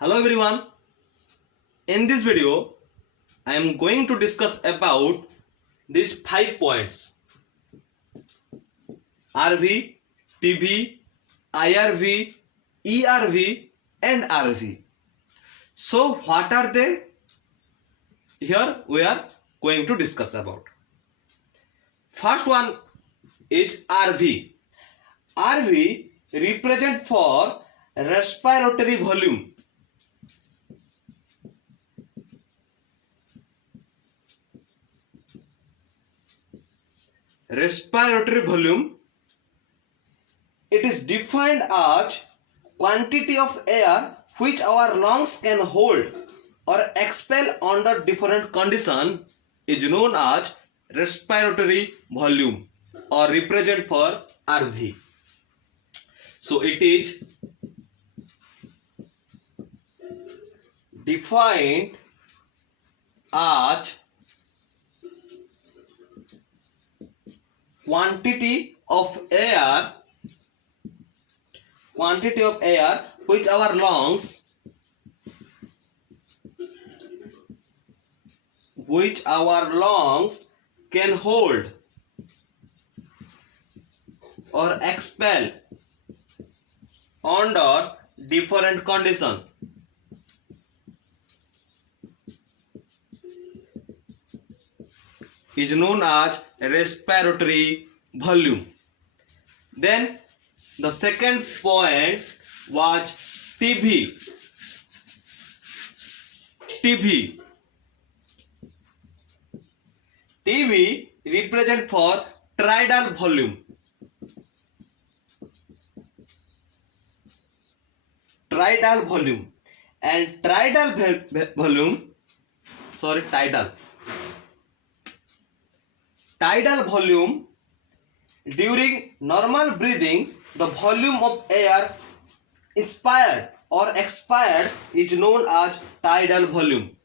Hello everyone. In this video, I am going to discuss about these 5 points: RV, TV, IRV, ERV and RV. So what are they? Here we are going to discuss about. First one is RV. RV represent for respiratory volume. Respiratory volume, it is defined as quantity of air which our lungs can hold or expel under different condition is known as respiratory volume or represent for RV. So it is defined as quantity of air which our lungs can hold or expel under different condition is known as respiratory volume. Then the second point was TV. TV represent for tidal volume. And tidal volume, during normal breathing, the volume of air inspired or expired is known as tidal volume.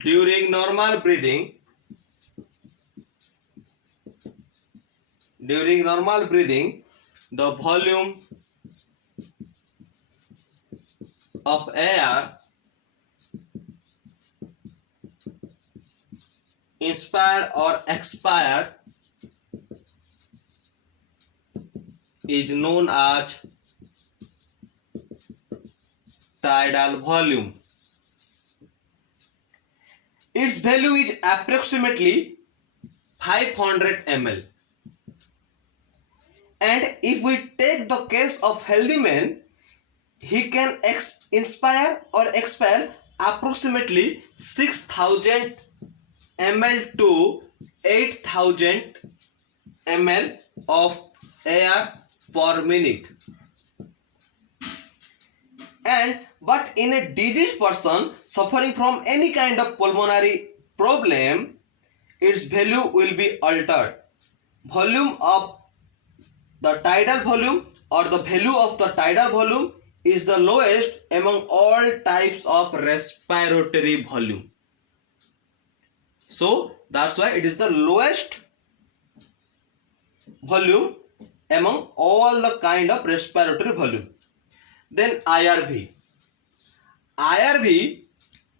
During normal breathing, the volume of air inspired or expired is known as tidal volume. Its value is approximately 500 ml. And if we take the case of healthy man, he can inspire or expel approximately 6000 ml to 8000 ml of air per minute. But in a diseased person suffering from any kind of pulmonary problem, its value will be altered. Volume of the tidal volume or the value of the tidal volume is the lowest among all types of respiratory volume. So that's why it is the lowest volume among all the kind of respiratory volume. Then IRV. IRV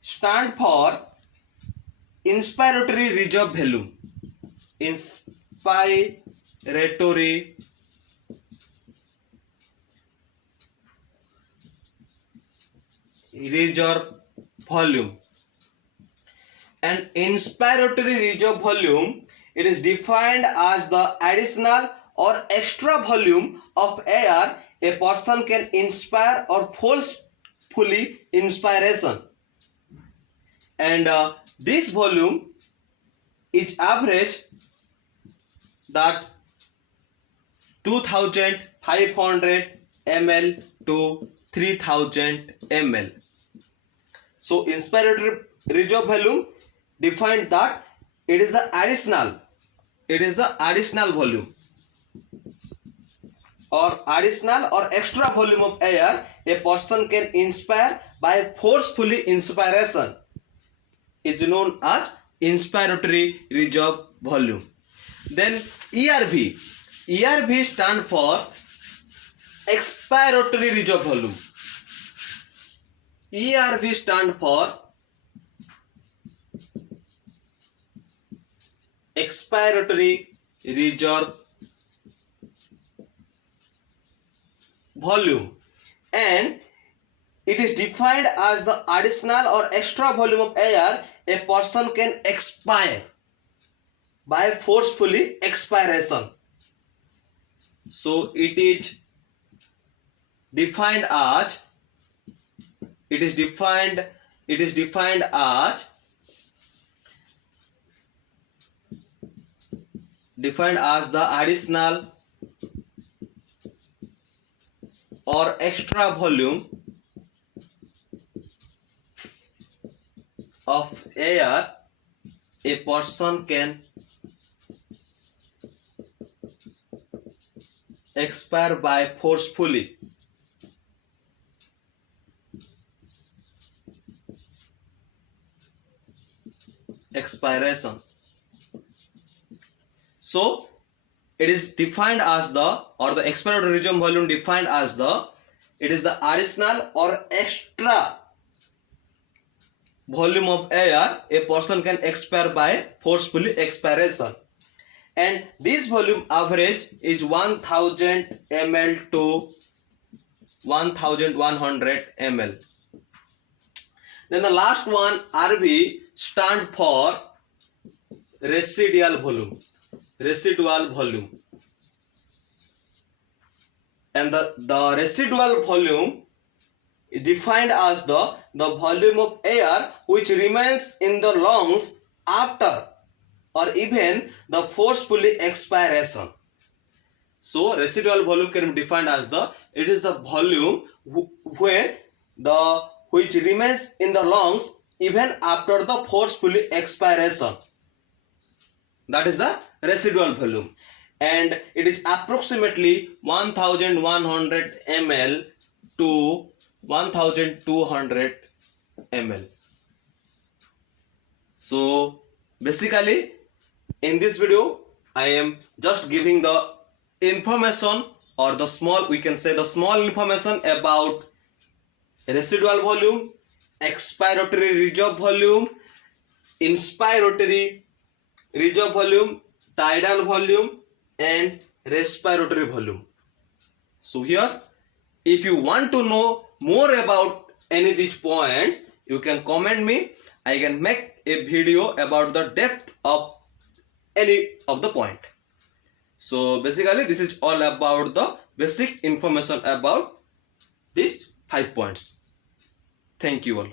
stand for inspiratory reserve volume. Inspiratory reserve volume. And inspiratory reserve volume, it is defined as the additional or extra volume of air a person can inspire or forcefully inspiration. And this volume is average that 2500 ml to 3000 ml. So inspiratory reserve volume defined that it is the additional volume or additional or extra volume of air a person can inspire by forcefully inspiration is known as inspiratory reserve volume. Then ERV. ERV stand for expiratory reserve volume. ERV stand for expiratory reserve volume, and it is defined as the additional or extra volume of air a person can expire by forcefully expiration. So it is defined as the additional or extra volume of air a person can expire by forcefully expiration. So it is defined as the expiratory reserve volume defined as the additional or extra volume of air a person can expire by forcefully expiration, and this volume average is 1000 ml to 1100 ml. Then the last one, RV, stand for residual volume. And the residual volume is defined as the volume of air which remains in the lungs after or even the forcefully expiration. So residual volume can be defined as it is the volume which remains in the lungs even after the forcefully expiration. That is the residual volume, and it is approximately 1100 ml to 1200 ml. So basically in this video I am just giving the information, or the small information about residual volume, expiratory reserve volume, inspiratory reserve volume, tidal volume, and respiratory volume. So here, if you want to know more about any of these points, you can comment me. I can make a video about the depth of any of the point. So basically this is all about the basic information about these 5 points. Thank you all.